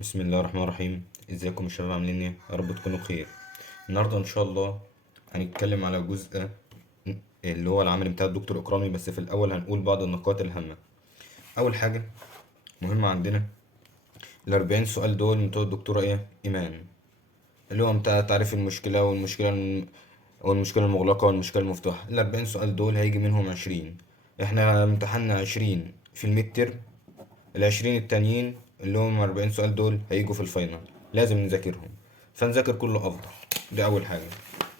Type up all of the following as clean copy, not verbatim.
بسم الله الرحمن الرحيم. ازيكم يا شباب؟ عاملين ايه؟ يا رب تكونوا بخير. النهارده ان شاء الله هنتكلم على جزء اللي هو العمل بتاع الدكتور اكرامي، بس في الاول هنقول بعض النقاط الهامه. اول حاجه مهمه عندنا ال40 سؤال دول بتوع الدكتوره ايمان، اللي هو بتاع تعريف المشكله والمشكله المغلقه والمشكله المفتوحه. ال40 سؤال دول هيجي منهم 20. احنا امتحنا 20 في الميد ترم، ال20 التانيين اللي هم 40 سؤال دول هيجوا في الفاينل، لازم نذاكرهم. فنذاكر كله افضل. دي اول حاجة.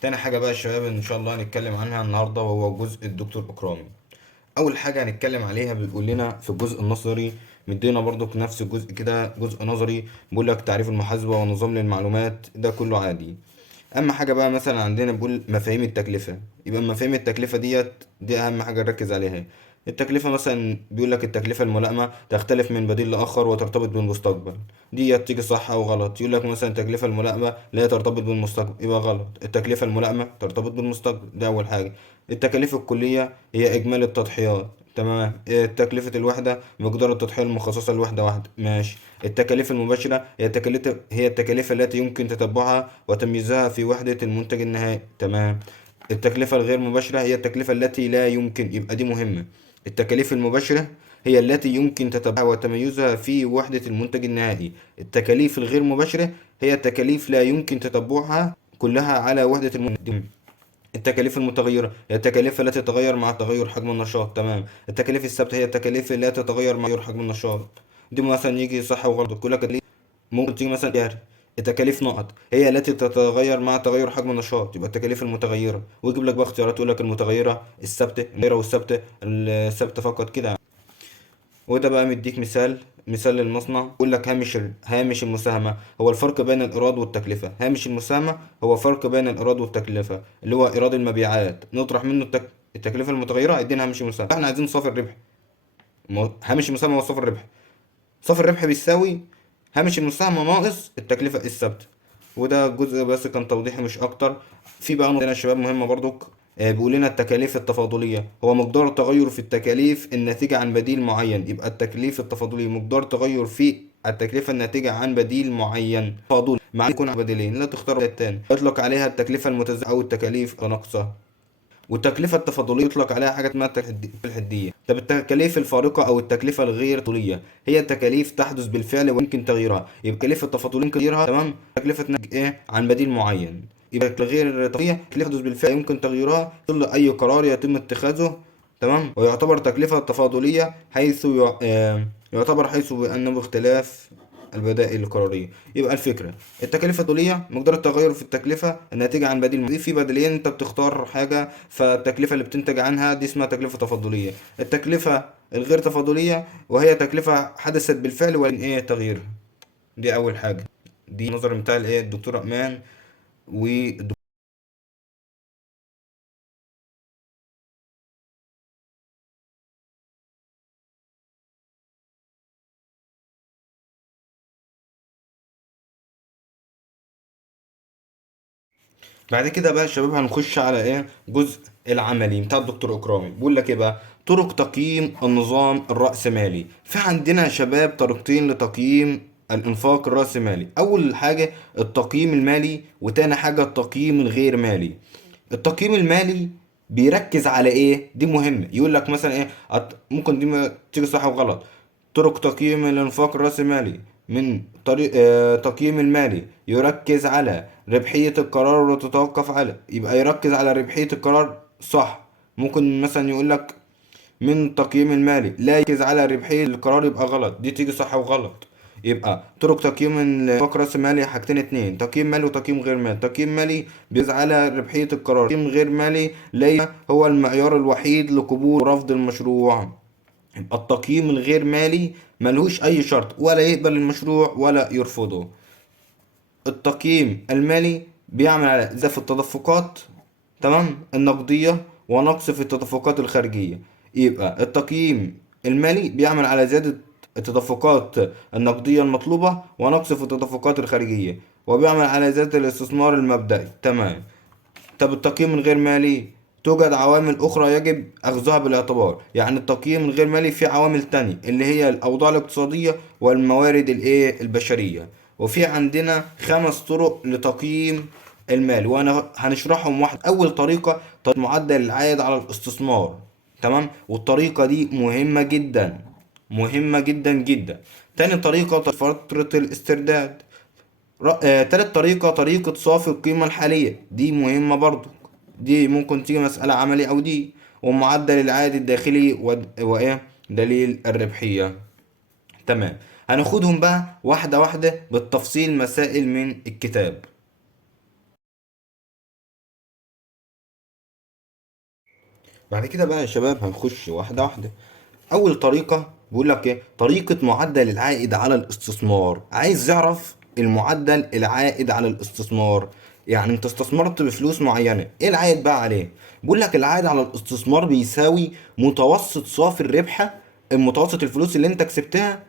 تاني حاجة بقى يا شباب ان شاء الله هنتكلم عنها النهاردة، وهو جزء الدكتور اكرامي. اول حاجة هنتكلم عليها بيقول لنا في الجزء النظري، مدينا برضو نفس الجزء كده جزء نظري، بيقول لك تعريف المحاسبة ونظام للمعلومات، ده كله عادي. اهم حاجه بقى مثلا عندنا بيقول مفاهيم التكلفه، يبقى مفاهيم التكلفه دي اهم حاجه نركز عليها. التكلفه مثلا بيقول لك التكلفه الملائمه تختلف من بديل لاخر وترتبط بالمستقبل، دي تيجي صح او غلط. يقول لك مثلا التكلفه الملائمه لا ترتبط بالمستقبل، يبقى غلط. التكلفه الملائمه ترتبط بالمستقبل، ده اول حاجه. التكاليف الكليه هي اجمالي التضحيات، تمام. تكلفة الوحدة مقدار التضحية المخصصة لوحدة واحدة، ماشي. التكاليف المباشرة هي التكاليف التي يمكن تتبعها وتمييزها في وحدة المنتج النهائي، تمام. التكلفة الغير مباشرة هي التكلفة التي لا يمكن، يبقى دي مهمة. التكاليف المباشرة هي التي يمكن تتبعها وتمييزها في وحدة المنتج النهائي. التكاليف الغير مباشرة هي التكاليف لا يمكن تتبعها كلها على وحدة المنتج. التكاليف المتغيرة هي التكاليف التي تتغير مع تغير حجم النشاط، تمام. التكاليف الثابتة هي التكاليف التي تتغير مع تغير حجم النشاط. دي مثلا يجي صح وغلط، يقول لك ممكن تيجي مثلا جاري. التكاليف نقط هي التي تتغير مع تغير حجم النشاط، يبقى التكاليف المتغيرة. ويجيب لك بقى اختيارات، يقول لك المتغيرة، الثابتة، الغير والثابتة، الثابتة فقط كده. وده بقى مديك مثال للمصنع، يقول لك هامش المساهمة هو الفرق بين الإيراد والتكلفة. هامش المساهمة هو فرق بين الإيراد والتكلفة، اللي هو إيراد المبيعات نطرح منه التكلفة المتغيرة هيدينا هامش المساهمة. احنا عايزين صافي الربح. هامش المساهمة هو صافي الربح. صافي الربح بيساوي هامش المساهمة ناقص التكلفة الثابتة. وده جزء بس كان توضيحي مش أكتر. في بقى نقطة هنا يا شباب مهمة برضك، بيقول لنا التكاليف التفاضلية هو مقدار تغير في التكاليف الناتجة عن بديل معين. يبقى التكليف التفاضلي مقدار تغير في التكلفة الناتجة عن بديل معين تفاضلي، مع يكون على بديلين لا تختار التاني. يطلق عليها التكلفة المتزايدة أو التكاليف الناقصة. والتكلفة التفاضلية يطلق عليها حاجة اسمها الحدية. طب التكاليف الفارقة أو التكلفة الغير تفاضلية هي تكاليف تحدث بالفعل ويمكن تغييرها. يبقى التكلفة التفاضلية يمكن تغييرها، تمام. تكلفة ناتج عن بديل معين. يبقى الغير تفاضلية تكلفة تحدث بالفعل يمكن تغييرها ظل أي قرار يتم اتخاذه، تمام. ويعتبر تكلفة تفاضلية يعتبر حيث بأنه باختلاف البدائل القرارية. يبقى الفكرة التكلفة الدولية مقدار التغير في التكلفة الناتجة عن بديل في بديلين، انت بتختار حاجة، فالتكلفة اللي بتنتج عنها دي اسمها تكلفة تفاضلية. التكلفة الغير تفاضلية وهي تكلفة حدثت بالفعل ولكن تغييرها. دي أول حاجة. دي النظر بتاع الدكتور أمان. بعد كده بقى يا شباب هنخش على جزء العملي بتاع الدكتور اكرامي. بيقول لك ايه بقى؟ طرق تقييم النظام الرأسمالي. في عندنا يا شباب طريقتين لتقييم الانفاق الرأسمالي. اول حاجة التقييم المالي، وتاني حاجة التقييم الغير مالي. التقييم المالي بيركز على ايه؟ دي مهمة. يقول لك مثلا ممكن دي تيجي صح وغلط. طرق تقييم الانفاق الرأسمالي من طريق تقييم المالي يركز على ربحية القرار وتتوقف على، يبقى يركز على ربحية القرار، صح. ممكن مثلا يقول لك من تقييم المالي لا يركز على ربحية القرار، يبقى غلط. دي تيجي صح وغلط. يبقى طرق تقييم الانفاق راس مالي حاجتين اتنين، تقييم مالي وتقييم غير مالي. تقييم مالي بيركز على ربحية القرار، تقييم غير مالي ليس هو المعيار الوحيد لقبول ورفض المشروع. يبقى التقييم الغير مالي ملهوش اي شرط، ولا يقبل المشروع ولا يرفضه. التقييم المالي بيعمل على زيادة في التدفقات، تمام، النقدية، ونقص في التدفقات الخارجية. يبقى التقييم المالي بيعمل على زيادة التدفقات النقدية المطلوبة ونقص في التدفقات الخارجية، وبيعمل على زيادة الاستثمار المبدئي، تمام. طب التقييم الغير مالي توجد عوامل أخرى يجب أخذها بالاعتبار. يعني التقييم الغير مالي فيه عوامل تانية اللي هي الأوضاع الاقتصادية والموارد البشرية. وفي عندنا 5 طرق لتقييم المال، وأنا هنشرحهم واحد. أول طريقة معدل العائد على الاستثمار، تمام، والطريقة دي مهمة جدا، مهمة جدا جدا. تاني طريقة فترة الاسترداد. تالت طريقة طريقة صافي القيمة الحالية، دي مهمة برضو، دي ممكن تيجي مسألة عملي أو دي. ومعدل العائد الداخلي وإيه دليل الربحية. تمام، هناخدهم بقى واحدة واحدة بالتفصيل، مسائل من الكتاب. بعد كده بقى يا شباب هنخش واحدة واحدة. أول طريقة بيقول لك إيه؟ طريقة معدل العائد على الاستثمار. عايز يعرف المعدل العائد على الاستثمار، يعني أنت استثمرت بفلوس معينة، إيه العائد بقى عليه؟ بيقول لك العائد على الاستثمار بيساوي متوسط صافي الربح، متوسط الفلوس اللي أنت كسبتها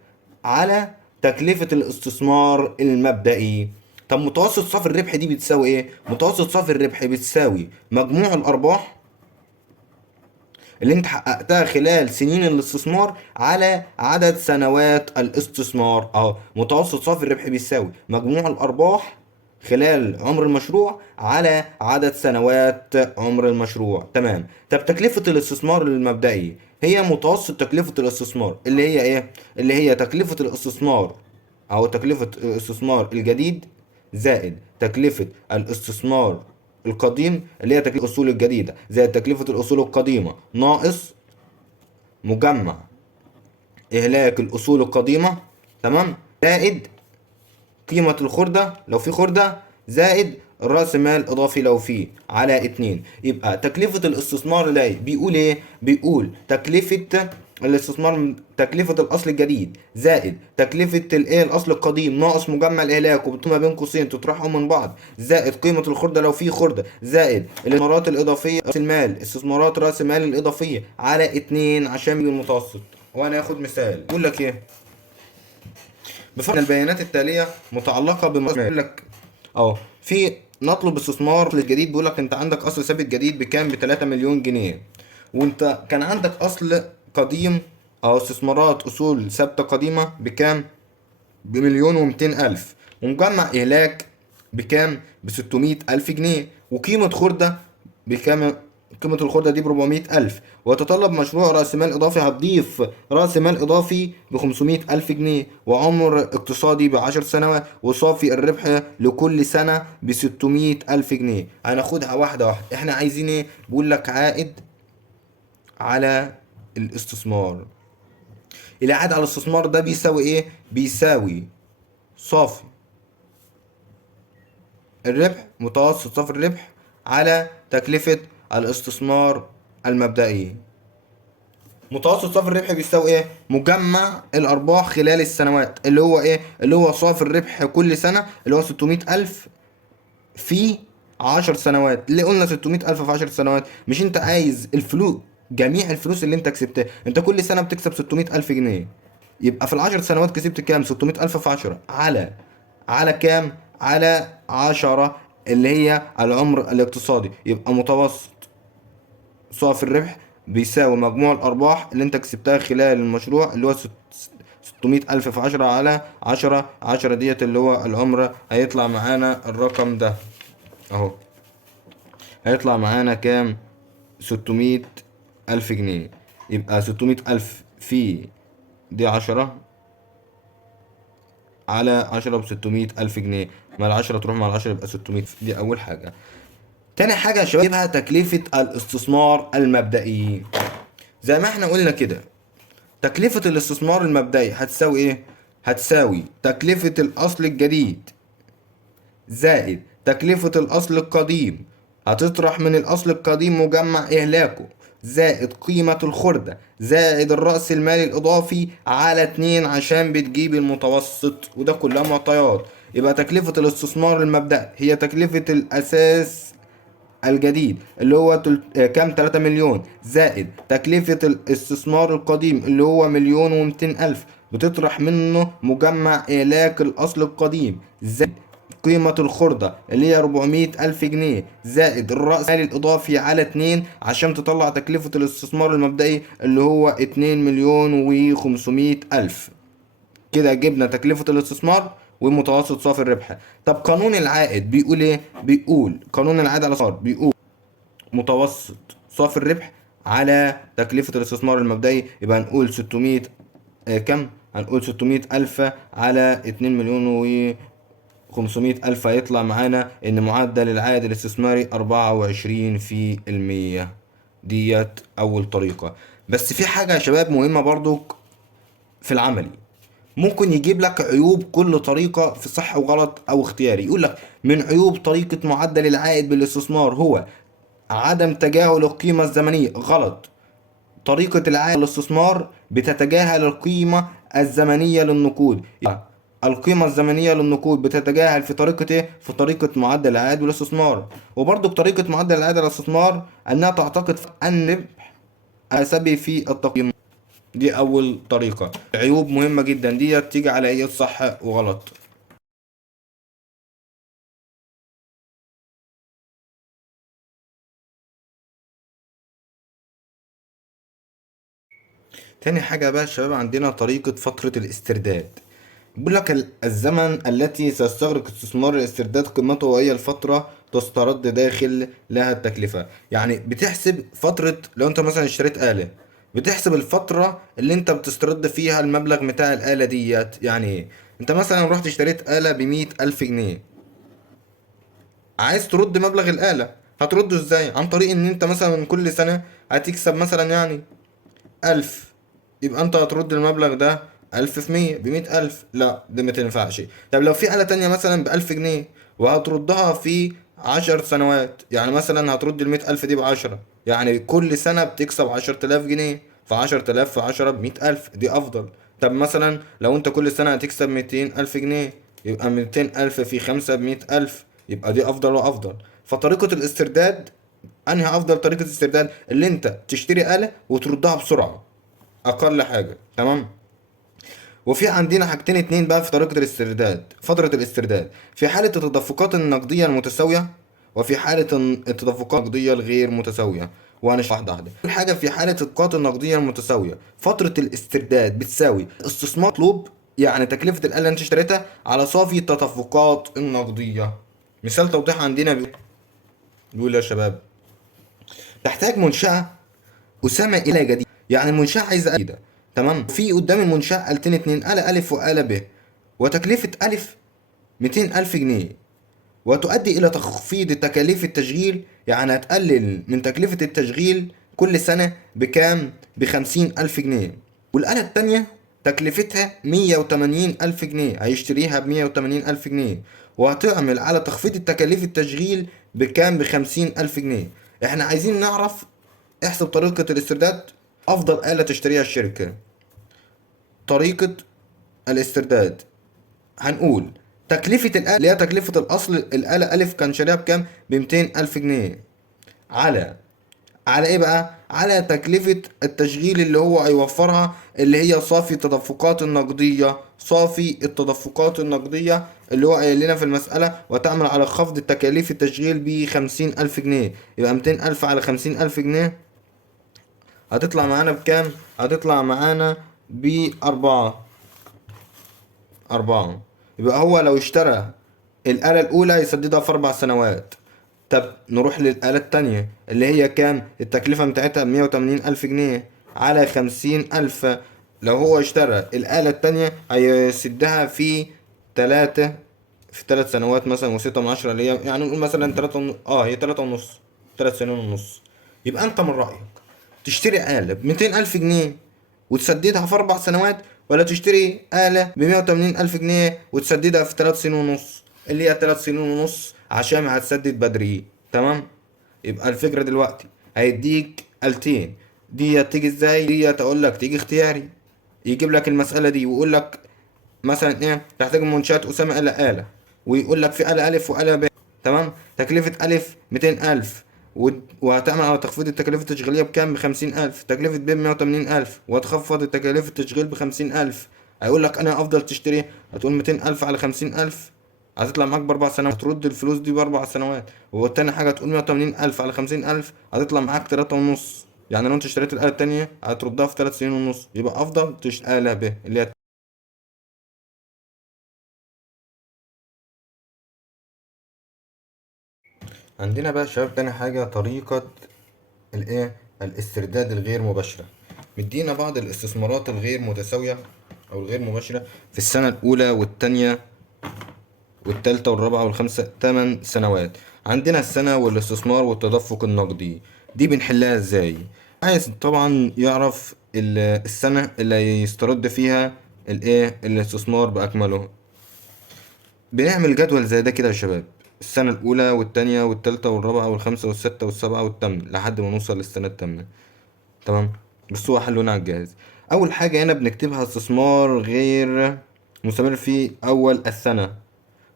على تكلفة الاستثمار المبدئي. طب متوسط صافي الربح دي بتساوي إيه؟ متوسط صافي الربح بتساوي مجموع الأرباح اللي انت حققتها خلال سنين الاستثمار على عدد سنوات الاستثمار. اهو متوسط صافي الربح بيساوي مجموع الارباح خلال عمر المشروع على عدد سنوات عمر المشروع. تمام. طب تكلفة الاستثمار المبدئي هي متوسط تكلفة الاستثمار اللي هي ايه؟ اللي هي تكلفة الاستثمار او تكلفة الاستثمار الجديد زائد تكلفة الاستثمار القديم اللي هي تكلفة الأصول الجديدة زائد تكلفة الأصول القديمة ناقص مجمع إهلاك الأصول القديمة، تمام، زائد قيمة الخردة لو في خردة، زائد رأس مال إضافي لو فيه على 2. يبقى تكلفة الاستثمار اللي بيقول إيه؟ بيقول تكلفة الاستثمار تكلفة الأصل الجديد زائد تكلفة الأصل القديم ناقص مجمع الإهلاك وبتما بين قوسين تطرحهم من بعض زائد قيمة الخردة لو في خردة زائد الاستثمارات الإضافية رأس المال، استثمارات رأس المال الإضافية على 2 عشان يجي المتوسط. وأنا هاخد مثال يقول لك إيه؟ بفرض البيانات التالية متعلقة بيقول لك اهو في نطلب استثمار الجديد. بيقول لك انت عندك اصل ثابت جديد بكام؟ ب 3 مليون جنيه، وانت كان عندك اصل قديم او استثمارات اصول ثابتة قديمة بكام؟ بمليون ومتين الف، ومجمع اهلاك بكام؟ ب600 الف جنيه، وقيمة خردة بكام؟ قيمة الخردة دي ب400 ألف، ويتطلب مشروع رأس مال إضافي. هتضيف رأس مال إضافي ب500 ألف جنيه، وعمر اقتصادي ب10 سنوات، وصافي الربح لكل سنة ب600 ألف جنيه. هناخدها واحدة واحدة. إحنا عايزين إيه؟ بيقول لك عائد على الاستثمار. العائد على الاستثمار ده بيساوي إيه؟ بيساوي صافي الربح متوسط صافي الربح على تكلفة الاستثمار المبدئي. متوسط صافي الربح بيساوي ايه؟ مجمع الارباح خلال السنوات اللي هو ايه؟ اللي هو صافي الربح كل سنة اللي هو 600 الف في 10 سنوات. ليه قلنا 600 الف في 10 سنوات؟ مش انت عايز الفلوس، جميع الفلوس اللي انت كسبتها، انت كل سنة بتكسب 600 الف جنيه، يبقى في ال10 سنوات كسبت كام؟ 600 الف في 10 على كام؟ على 10 اللي هي العمر الاقتصادي. يبقى متوسط صافي الربح بيساوي مجموع الأرباح اللي أنت كسبتها خلال المشروع اللي هو 600 ألف في 10 على 10 ديت اللي هو العمر. هيطلع معانا الرقم ده أهو، هيطلع معانا كام؟ 600 ألف جنيه. يبقى 600 ألف في دي 10 على 10 ب600 ألف جنيه، مع ال10 تروح مع ال10 يبقى 600. دي أول حاجة. تاني حاجة يا شباب يبقى تكلفة الاستثمار المبدئي. زي ما احنا قلنا كده، تكلفة الاستثمار المبدئي هتساوي ايه؟ هتساوي تكلفة الأصل الجديد زائد تكلفة الأصل القديم، هتطرح من الأصل القديم مجمع إهلاكه زائد قيمة الخردة زائد الرأس المالي الإضافي على 2 عشان بتجيب المتوسط، وده كلها معطيات. يبقى تكلفة الاستثمار المبدئي هي تكلفة الأساس الجديد اللي هو كام؟ 3 مليون زائد تكلفة الاستثمار القديم اللي هو مليون ومتين ألف، بتطرح منه مجمع إهلاك الأصل القديم زائد قيمة الخردة اللي هي 400,000 جنيه زائد الرأس المال الإضافي على 2 عشان تطلع تكلفة الاستثمار المبدئي اللي هو 2,500,000. كده جبنا تكلفة الاستثمار ومتوسط صافي الربح. طب قانون العائد بيقول ايه؟ بيقول قانون العائد على الاستثمار بيقول متوسط صافي الربح على تكلفة الاستثمار المبدئي. يبقى هنقول 600 كم؟ هنقول 600,000 على 2,500,000 هيطلع معانا إن معدل العائد الاستثماري 24%. ديت أول طريقة. بس في حاجة يا شباب مهمة برضو في العملي، ممكن يجيب لك عيوب كل طريقة في صح وغلط أو اختياري. يقول لك من عيوب طريقة معدل العائد بالاستثمار هو عدم تجاهل القيمة الزمنية. غلط. طريقة العائد بالاستثمار بتتجاهل القيمة الزمنية للنقود. يعني القيمة الزمنية للنقود بتتجاهل في طريقة ايه؟ في طريقة معدل العائد بالاستثمار. وبرضو طريقة معدل العائد بالاستثمار انها تعتقد ان الربح اسبي في التقييم. دي اول طريقة. عيوب مهمة جدا دي تيجي على ايه صح وغلط. تاني حاجة بقى يا شباب عندنا طريقة فترة الاسترداد. بيقول لك الزمن التي سيستغرق استثمار الاسترداد قيمته وهي الفترة تسترد داخل لها التكلفة. يعني بتحسب فترة، لو انت مثلا اشتريت آلة بتحسب الفترة اللي انت بتسترد فيها المبلغ بتاع الآلة ديت. يعني ايه؟ انت مثلا رحت اشتريت آلة ب100,000 جنيه، عايز ترد مبلغ الآلة، هترده ازاي؟ عن طريق ان انت مثلا كل سنة هتكسب مثلا يعني 1000، يبقى انت هترد المبلغ ده 1000 في 100 ب100,000. لا ده ما تنفعش. طب لو في آلة تانية مثلا ب1000 جنيه وهتردها في 10 سنوات، يعني مثلا هترد ال100,000 دي ب10، يعني كل سنة بتكسب 10,000 جنيه، ف10,000 في 10 ب100,000، دي أفضل. طب مثلا لو انت كل سنة هتكسب 200,000 جنيه، يبقى 200,000 في 5 ب100,000، يبقى دي أفضل وأفضل. فطريقة الاسترداد، أنهي أفضل طريقة استرداد؟ اللي انت تشتري آلة وتردها بسرعة اقل حاجه. تمام. وفي عندنا حاجتين اتنين بقى في طريقه الاسترداد، فتره الاسترداد في حاله التدفقات النقديه المتساويه وفي حاله التدفقات النقديه الغير متساويه. وهنشرح واحده واحده. اول حاجه في حاله التدفقات النقديه المتساويه فتره الاسترداد بتساوي استثمار مطلوب، يعني تكلفه الآلة اللي انت اشتريتها على صافي التدفقات النقديه. مثال توضيح عندنا بيقول يا شباب تحتاج منشأة أسامة إلى جديد، يعني المنشأة عايزة آلة جديدة. تمام. في قدام المنشأة آلتين اتنين، آلة ألف وآلة ب، وتكلفة ألف 200,000 جنيه، وتؤدي إلى تخفيض تكاليف التشغيل. يعني هتقلل من تكلفة التشغيل كل سنة بكام؟ ب50,000 جنيه. والآلة التانية تكلفتها 180,000 جنيه، هيشتريها ب180,000 جنيه، وهتعمل على تخفيض التكاليف التشغيل بكام؟ ب50,000 جنيه. احنا عايزين نعرف احسب طريقة الاسترداد أفضل آلة تشتريها الشركة. طريقة الاسترداد هنقول تكلفة الآلة اللي هي تكلفة الأصل، الآلة ألف كان شاريها بكام؟ ب200,000 جنيه، على إيه بقى؟ على تكلفة التشغيل اللي هو هيوفرها، اللي هي صافي التدفقات النقدية. صافي التدفقات النقدية اللي هو قايل لنا في المسألة، وتعمل على خفض تكاليف التشغيل ب50,000 جنيه. يبقى 200,000 على 50,000 جنيه هتطلع معانا بكام؟ هتطلع معانا بأربعة. أربعة. يبقى هو لو اشترى الآلة الأولى يسددها في 4 سنوات. طب نروح للآلة التانية اللي هي كام؟ التكلفة بتاعتها 180,000 جنيه على 50,000. لو هو اشترى الآلة التانية هيسدها في تلاتة، في 3 سنوات مثلا و6 من 10، اللي هي يعني نقول مثلا هي 3 ونص، 3 سنين ونص. يبقى انت من رأيك تشتري آلة ب200,000 جنيه وتسددها في 4 سنوات، ولا تشتري آلة ب180,000 جنيه وتسددها في 3 سنين ونص، اللي هي 3 سنين ونص عشان هتسدد بدري. تمام. يبقى الفكرة دلوقتي هيديك آلتين، دي تيجي ازاي؟ دي اقول لك تيجي اختياري، يجيب لك المسألة دي ويقول لك مثلا ايه تحتاج منشأة أسامة آلة، ويقول لك في آلة ألف وآلة ب. تمام. تكلفة ألف 200,000، وهتعمل على تخفيض التكاليف التشغيلية بكام؟ ب50,000. تكلفة ب 180,000، وهتخفض التكاليف التشغيل ب50,000. هيقول لك أنا أفضل تشتري، هتقول 200,000 على 50,000 هتطلع معاك ب4 سنوات، هترد الفلوس دي ب4 سنوات. والتاني حاجة تقول 180 ألف على 50 ألف، هتطلع معاك 3.5. يعني لو انت اشتريت الآلة التانية هتردها في 3 سنين ونص. يبقى أفضل تشتري آلة ب اللي هي. عندنا بقى يا شباب تاني حاجة، طريقة الايه الاسترداد الغير مباشرة. مدينا بعض الاستثمارات الغير متساوية أو الغير مباشرة في السنة الأولى والتانية والتالتة والرابعة والخامسة 8 سنوات. عندنا السنة والاستثمار والتدفق النقدي. دي بنحلها ازاي؟ عايز طبعا يعرف السنة اللي يسترد فيها الاستثمار بأكمله. بنعمل جدول زي ده كده يا شباب، السنة الأولى والتانية والتالتة والرابعة والخامسة والستة والسابعة والثامنة لحد ما نوصل للسنة الثامنة. تمام. بس هو حلونا على الجهاز. أول حاجة هنا بنكتبها استثمار غير مستمر في أول السنة.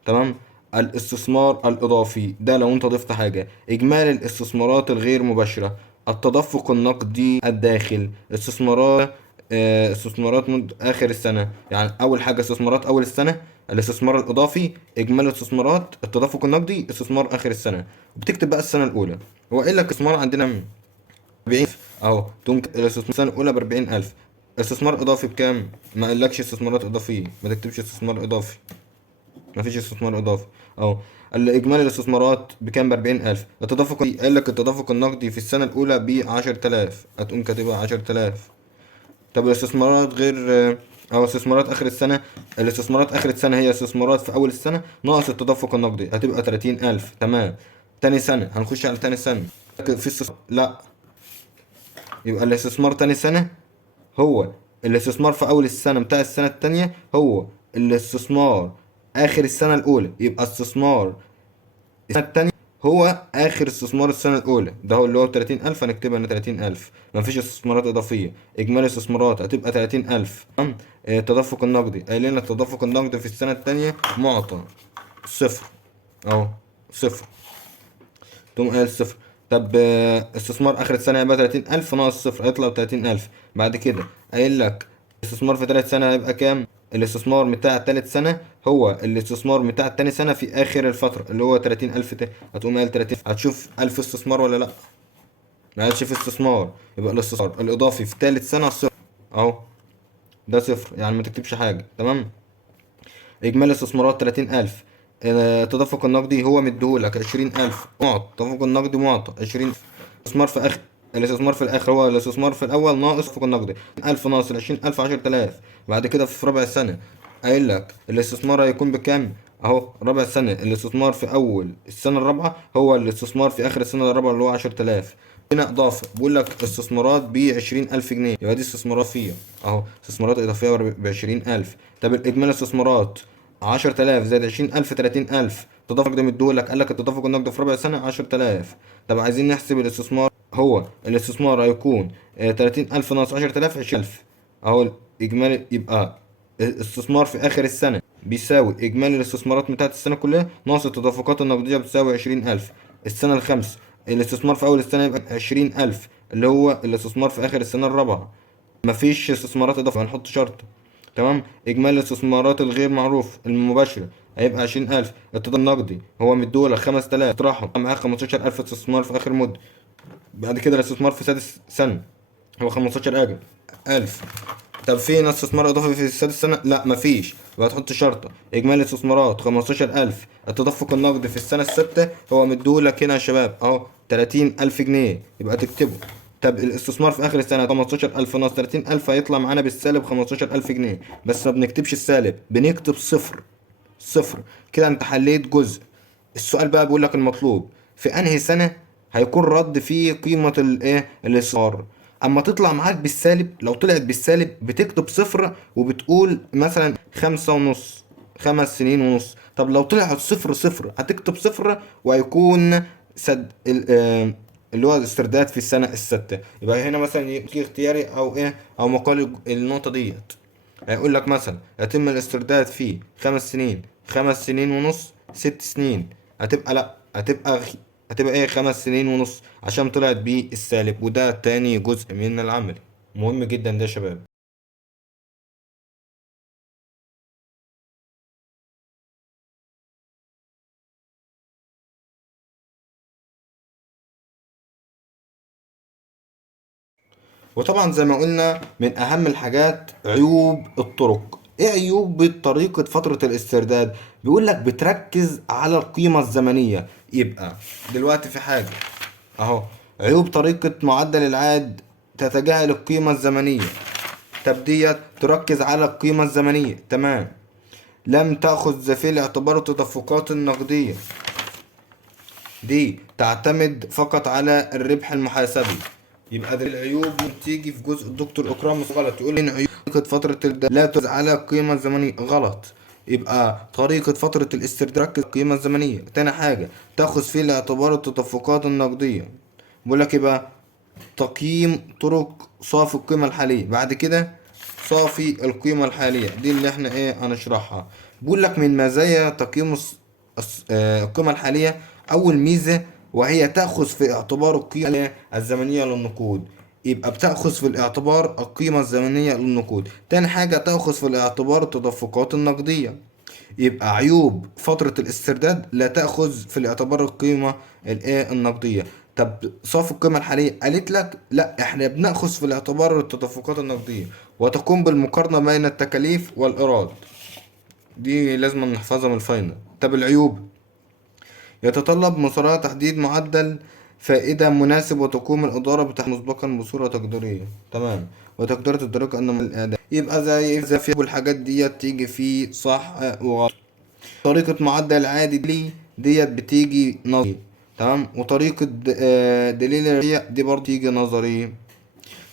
تمام. الاستثمار الإضافي ده لو أنت ضفت حاجة. إجمالي الاستثمارات الغير مباشرة. التدفق النقدي الداخل. استثمارات استثمارات آخر السنة. يعني أول حاجة استثمارات أول السنة، الاستثمار الإضافي، إجمالي الاستثمارات، التدفق النقدي، استثمار آخر السنة. وبتكتب بقى السنة الأولى. هو قايل لك استثمار عندنا 40 أهو، تقوم الاستثمار السنة الأولى ب40 ألف. استثمار إضافي بكام؟ ما قالكش استثمارات إضافية، ما تكتبش استثمار إضافي، مفيش استثمار اضافي اهو. الاجمالي الاستثمارات بكام؟ ب40 ألف. التدفق قال لك التدفق النقدي في السنة الأولى ب10 تلاف، هتقوم كاتبها 10 تلاف. طب الاستثمارات غير أو استثمارات آخر السنة. الاستثمارات آخر السنة هي استثمارات في أول السنة ناقص التدفق النقدي، هتبقى 30 ألف. تمام. تاني سنة هنخش على تاني سنة. في استثمار لا، يبقى الاستثمار تاني سنة هو الاستثمار في اول السنه بتاع السنه التانية هو الاستثمار اخر السنه الاولى. يبقى استثمار السنه التانية هو اخر استثمار السنه الاولى، ده هو اللي هو 30 ألف. هنكتبها ان 30 ألف، مفيش استثمارات اضافيه. اجمالي استثمارات هتبقى 30 ألف. تمام. التدفق النقدي قايل لنا التدفق النقدي في السنه التانية معطى صفر اهو، صفر. تقوم قايل صفر. طب استثمار اخر السنه هيبقى 30 ألف ناقص صفر هيطلع 30 ألف. بعد كده قايل لك الاستثمار في تالت سنه هيبقى كام؟ الاستثمار بتاع تالت سنه هو الاستثمار بتاع تاني سنه في اخر الفتره اللي هو 30 ألف هتقوم قايل 30. هتشوف 1000 استثمار ولا لا؟ ما قالش في استثمار، يبقى الاستثمار الاضافي في تالت سنه صفر اهو، ده صفر يعني ما تكتبش حاجه. تمام. إجمالي استثمارات 30 ألف. التدفق النقدي هو مديهولك 20 ألف معطى، التدفق النقدي معطى 20. استثمار في آخر الاستثمار في الآخر هو الاستثمار في الأول ناقص التدفق النقدي. 1000 ناقص 20 ألف 10 تلاف. بعد كده في ربع سنة قايل لك الاستثمار هيكون بكام؟ أهو ربع سنة الاستثمار في أول السنة الرابعة هو الاستثمار في آخر السنة الرابعة اللي هو 10 تلاف. هنا إضافة بيقول لك استثمارات ب20 ألف جنيه، يبقى دي استثمارات فيها أهو، استثمارات إضافية ب20 ألف. طب الإجمالي استثمارات 10 تلاف زائد 20 ألف 30 ألف. التدفق ده مديهولك، قال لك التدفق النقدي في ربع سنة 10 تلاف. طب عايزين نحسب الاستثمار، هو الاستثمار هيكون 30 ألف ناقص 10 تلاف 20 ألف أهو. الإجمالي يبقى الاستثمار في آخر السنة بيساوي إجمالي الاستثمارات بتاعت السنة كلها ناقص التدفقات النقدية بتساوي 20 ألف. السنة الخامسة الاستثمار في أول السنة يبقى 20 ألف اللي هو الاستثمار في آخر السنة الرابعة. مفيش استثمارات إضافية، هنحط شرط. تمام. إجمالي الاستثمارات الغير معروف المباشرة هيبقى 20 ألف. التدفق النقدي هو مديهولك 5000، اطرحهم معاك 15000 استثمار في آخر مدة. بعد كده الاستثمار في سادس سنة هو 15 ألف. طب في ناس استثمار إضافي في السادس سنة؟ لا مفيش، يبقى تحط شرطة إجمالي الاستثمارات 15000. التدفق النقدي في السنة الستة هو مديهولك هنا يا شباب أهو 30000 جنيه، يبقى تكتبه. طب الاستثمار في آخر السنة 15000 ناقص 30000 هيطلع معانا بالسالب 15000 جنيه. بس ما بنكتبش السالب، بنكتب صفر. صفر. كده انت حليت جزء. السؤال بقى بيقول لك المطلوب في انهي سنة هيكون رد فيه قيمة الاستثمار. اما تطلع معاك بالسالب، لو طلعت بالسالب بتكتب صفر وبتقول مثلا 5.5، 5 سنين ونص. طب لو طلعت صفر صفر هتكتب صفر وهيكون سد اللي هو الاسترداد في السنة الستة. يبقى هنا مثلا يجي اختياري او او مقال النقطة ديت. هيقول لك مثلا يتم الاسترداد في 5 سنين، 5 سنين ونص، 6 سنين. هتبقى لا، هتبقى 5 سنين ونص عشان طلعت بيه السالب. وده تاني جزء من العمل، مهم جدا ده يا شباب. وطبعا زي ما قلنا من اهم الحاجات عيوب الطرق. ايه عيوب طريقة فترة الاسترداد؟ بيقول لك بتركز على القيمة الزمنية. يبقى دلوقتي في حاجة اهو، عيوب طريقة معدل العائد تتجاهل القيمة الزمنية. طب ديت تركز على القيمة الزمنية، تمام. لم تأخذ في الاعتبار التدفقات النقدية، دي تعتمد فقط على الربح المحاسبي. يبقى دي العيوب اللي بتيجي في جزء الدكتور اكرام غلط. يقول ان عيوب طريقة فترة لا تركز على القيمة الزمنية، غلط. يبقى طريقة فترة الاسترداد تركز القيمة الزمنية. تاني حاجة تأخذ في الاعتبار التدفقات النقدية. بقول لك يبقى تقييم طرق صافي القيمة الحالية. بعد كده صافي القيمة الحالية دي اللي احنا هنشرحها. بيقول لك من مزايا تقييم القيمة الحالية، أول ميزة وهي تأخذ في اعتبار القيمة الزمنية للنقود. يبقى بتأخذ في الاعتبار القيمة الزمنية للنقود. تاني حاجة تأخذ في الاعتبار التدفقات النقدية. يبقى عيوب فترة الاسترداد لا تأخذ في الاعتبار القيمة النقدية. طب صافي القيمة الحالية قالت لك لا، احنا بنأخذ في الاعتبار التدفقات النقدية وتقوم بالمقارنة بين التكاليف والإيراد. دي لازم نحفظها من الفاينل. طب العيوب، يتطلب مصارعة تحديد معدل فائدة مناسب وتقوم الإدارة بتحديد مسبقا بصورة تقديرية، تمام، وتقدير الدرجة أن من الأداء. يبقى زي في الحاجات ديت تيجي في صح وغلط. طريقة معدل العادي ديت بتيجي نظري، تمام. وطريقة دليل الرياء دي برضه تيجي نظري.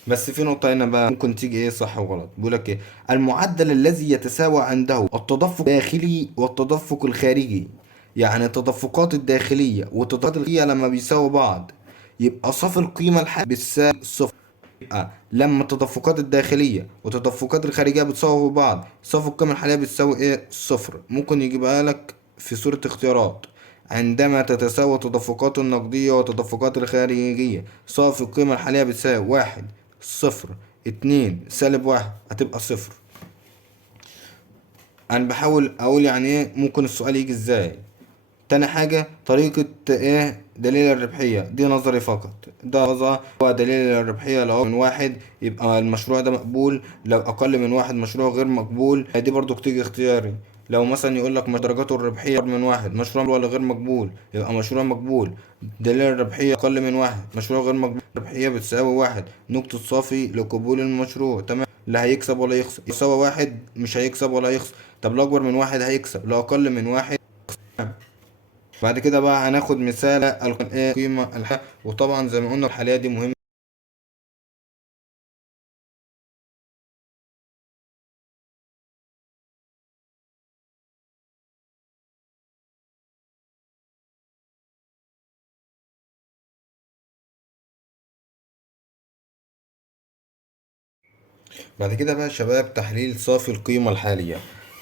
بس في نقطة هنا بقى ممكن تيجي صح وغلط. بيقولك المعدل الذي يتساوى عنده التدفق الداخلي والتدفق الخارجي. يعني التدفقات الداخلية والتدفقات الخارجية لما بيساووا بعض يبقى صافي القيمة الحالية بتساوي صفر. يبقى لما التدفقات الداخلية والتدفقات الخارجية بتساوي بعض صافي القيمة الحالية بتساوي صفر. ممكن يجيبها لك في صورة اختيارات. عندما تتساوى التدفقات النقدية والتدفقات الخارجية صافي القيمة الحالية بتساوي واحد، صفر، اتنين، سالب واحد، هتبقى صفر. انا بحاول اقول يعني ممكن السؤال يجي ازاي. تاني حاجة طريقة دليل الربحية دي نظري فقط. ده هو دليل الربحية لو من واحد يبقى المشروع ده مقبول، لو أقل من واحد مشروع غير مقبول. دي برضو بتيجي اختياري. لو مثلا يقول لك درجاته الربحية أكبر من واحد مشروع ولا غير مقبول يبقى مشروع مقبول. دليل الربحية أقل من واحد مشروع غير مقبول. الربحية بتساوي واحد، نقطة صافي لقبول المشروع، تمام. لا هيكسب ولا يخسر. يساوي واحد مش هيكسب ولا يخسر. طب لو أكبر من واحد هيكسب، لو أقل من واحد. بعد كده بقى هناخد مثال القيمة الحالية. وطبعا زي ما قلنا الحالية دي مهمة. بعد كده بقى يا شباب تحليل صافي القيمة الحالية.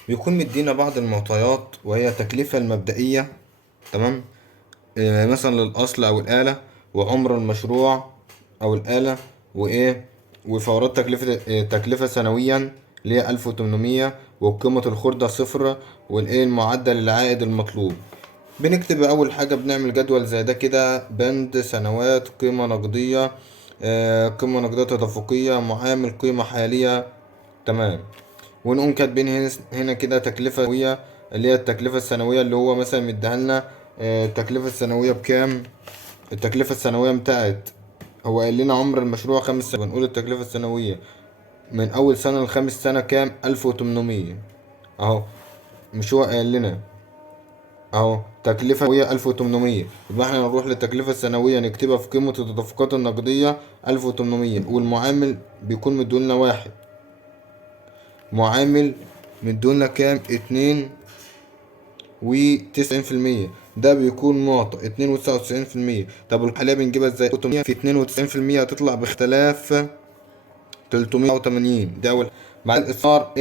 بيكون مدينا بعض المعطيات وهي التكلفة المبدئية، تمام، مثلا للأصل أو الآلة، وعمر المشروع أو الآلة، وفورات تكلفة تكلفة سنويا اللي هي 1800، وقيمة الخردة صفر، المعدل العائد المطلوب. بنكتب أول حاجة بنعمل جدول زي ده كده، بند سنوات، قيمة نقدية، قيمة نقدية تدفقية، معامل، قيمة حالية، تمام. ونقوم كاتبين هنا كده تكلفة سنوية اللي هي التكلفة السنوية اللي هو مثلا مديها لنا التكلفة السنوية بكام. التكلفة السنوية بتاعت، هو قال لنا عمر المشروع 5 سنين، بنقول التكلفة السنوية من أول سنة لخامس سنة كام؟ 1800 أهو. مش هو قال لنا اهو تكلفة سنوية 1800، يبقى احنا نروح للتكلفة السنوية نكتبها في قيمة التدفقات النقدية 1800. والمعامل بيكون مدولنا واحد، معامل مدولنا كام؟ 92%. ده بيكون معطى 92%. طب الحالية بنجيبها ازاي؟ في 92% هتطلع باختلاف 380. ده أول. بعد الإصرار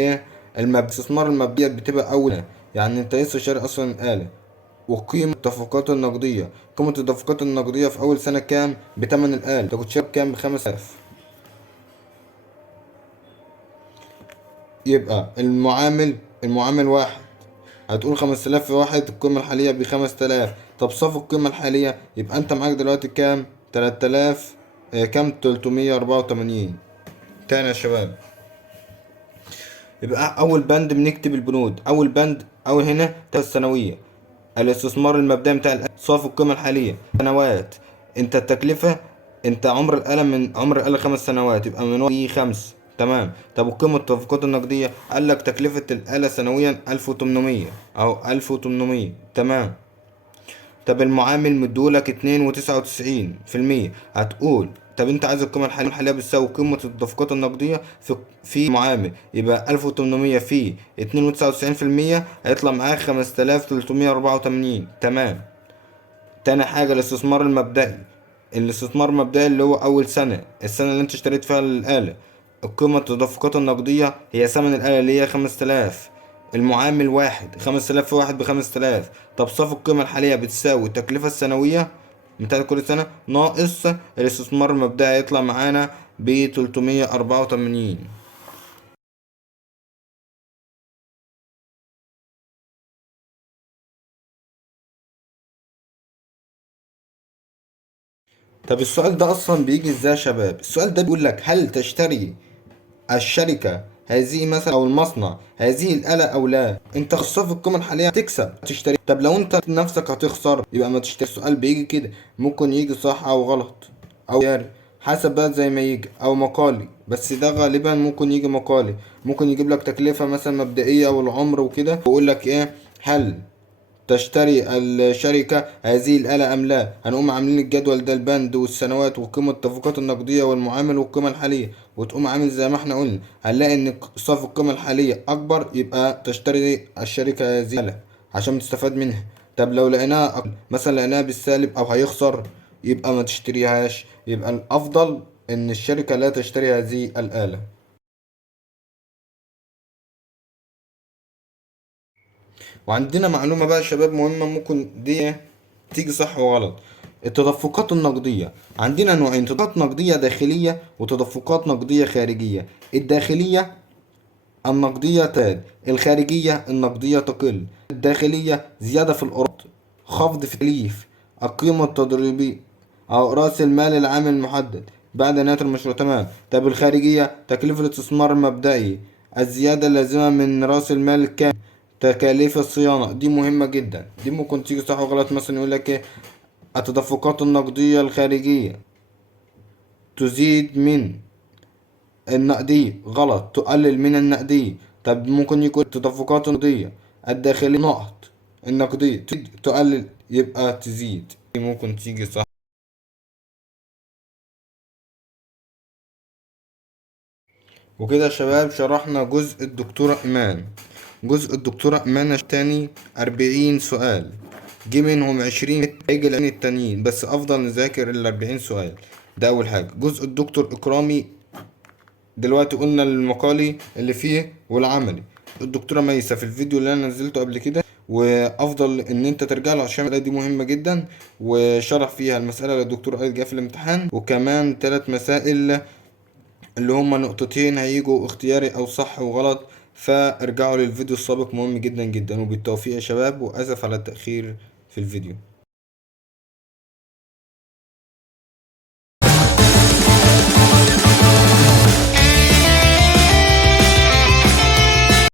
الاستثمار المبدئي بتبقى أول، يعني أنت لسه شاري أصلا الآلة. وقيمة التدفقات النقدية، قيمة التدفقات النقدية في أول سنة كام؟ بتمن الآلة. أنت كنت شاري بكام؟ ب5000. يبقى المعامل واحد، هتقول 5000 في واحد، القيمة الحالية ب5000. طب صافي القيمة الحالية يبقى أنت معاك دلوقتي كام؟ 3000 كام؟ 384. تاني يا شباب، يبقى اول بند بنكتب البنود. اول بند اول هنا السنويه، الاستثمار المبدئي بتاع صافي القيمه الحاليه سنوات. انت التكلفه، انت عمر الآلة من عمر الآلة 5 سنوات، يبقى من وقت 5. تمام. طب وقيمة التدفقات النقدية، قال لك تكلفة الآلة سنويا 1800 أو 1800. تمام. طب المعامل مديهولك 2.99%، هتقول طب انت عايز القيمة الحالية بتساوي قيمة التدفقات النقدية في معامل، يبقى 1800 في 2.99% هيطلع معاك 5384. تمام. تاني حاجة الاستثمار المبدئي. الاستثمار المبدئي اللي هو أول سنة، السنة اللي انت اشتريت فيها الآلة. القيمة التدفقات النقدية هي ثمن الآلة اللي هي 5000. المعامل واحد، 5000 في واحد ب5000. طب صافي القيمة الحالية بتساوي التكلفة السنوية بتاعت كل سنة ناقص الاستثمار المبدئي، يطلع معانا ب384. طب السؤال ده أصلا بيجي ازاي يا شباب؟ السؤال ده بيقول لك هل تشتري الشركة هذه مثلا او المصنع هذه الآلة او لا؟ انت خسرت في القيمة الحالية تكسب تشتري. طب لو انت نفسك هتخسر يبقى ما تشتري. السؤال بيجي كده، ممكن يجي صح او غلط او ياري، حسب بقى زي ما يجي، او مقالي. بس ده غالبا ممكن يجي مقالي. ممكن يجيب لك تكلفة مثلا مبدئية والعمر وكده، ويقول لك ايه، هل تشتري الشركة هذه الآلة أم لا؟ هنقوم عاملين الجدول ده، البند والسنوات وقيمة التدفقات النقدية والمعامل والقيمة الحالية، وتقوم عامل زي ما احنا قلنا. هنلاقي إن صافي القيمة الحالية أكبر، يبقى تشتري الشركة هذه الآلة عشان تستفاد منها. طب لو لقيناها مثلا لقيناها بالسالب أو هيخسر، يبقى ما تشتريهاش. يبقى الأفضل إن الشركة لا تشتري هذه الآلة. وعندنا معلومة بقى يا شباب مهمة، ممكن دي تيجي صح وغلط. التدفقات النقدية عندنا نوعين، تدفقات نقدية داخلية وتدفقات نقدية خارجية. الداخلية النقدية تزداد، الخارجية النقدية تقل. الداخلية زيادة في الأرض، خفض في التكليف، القيمة التضريبية أو رأس المال العام المحدد بعد نهاية المشروع. تمام. طب الخارجية تكلفة الاستثمار المبدئي، الزيادة اللازمة من رأس المال الكامل، تكاليف الصيانة. دي مهمة جدا، دي ممكن تيجي صح وغلط. مثلا يقول لك ايه، التدفقات النقدية الخارجية تزيد من النقدية، غلط، تقلل من النقدية. طب ممكن يكون التدفقات النقدية الداخلية نقط، النقدية تقلل يبقى تزيد. دي ممكن تيجي صح. وكده يا شباب شرحنا جزء الدكتورة إيمان. جزء الدكتورة إيمان تاني 40 سؤال، جه منهم 20 هيجي التانيين، بس أفضل نذاكر ال40 سؤال. ده أول حاجة. جزء الدكتور إكرامي دلوقتي قلنا المقالي اللي فيه والعملي. الدكتورة ميسة في الفيديو اللي أنا نزلته قبل كده، وأفضل إن أنت ترجع له عشان دي مهمة جدا، وشرح فيها المسألة اللي الدكتور قال جايه في الامتحان، وكمان 3 مسائل اللي هما نقطتين هيجوا اختياري او صح وغلط. فارجعوا للفيديو السابق، مهم جدا جدا. وبالتوفيق يا شباب، واسف على التأخير في الفيديو.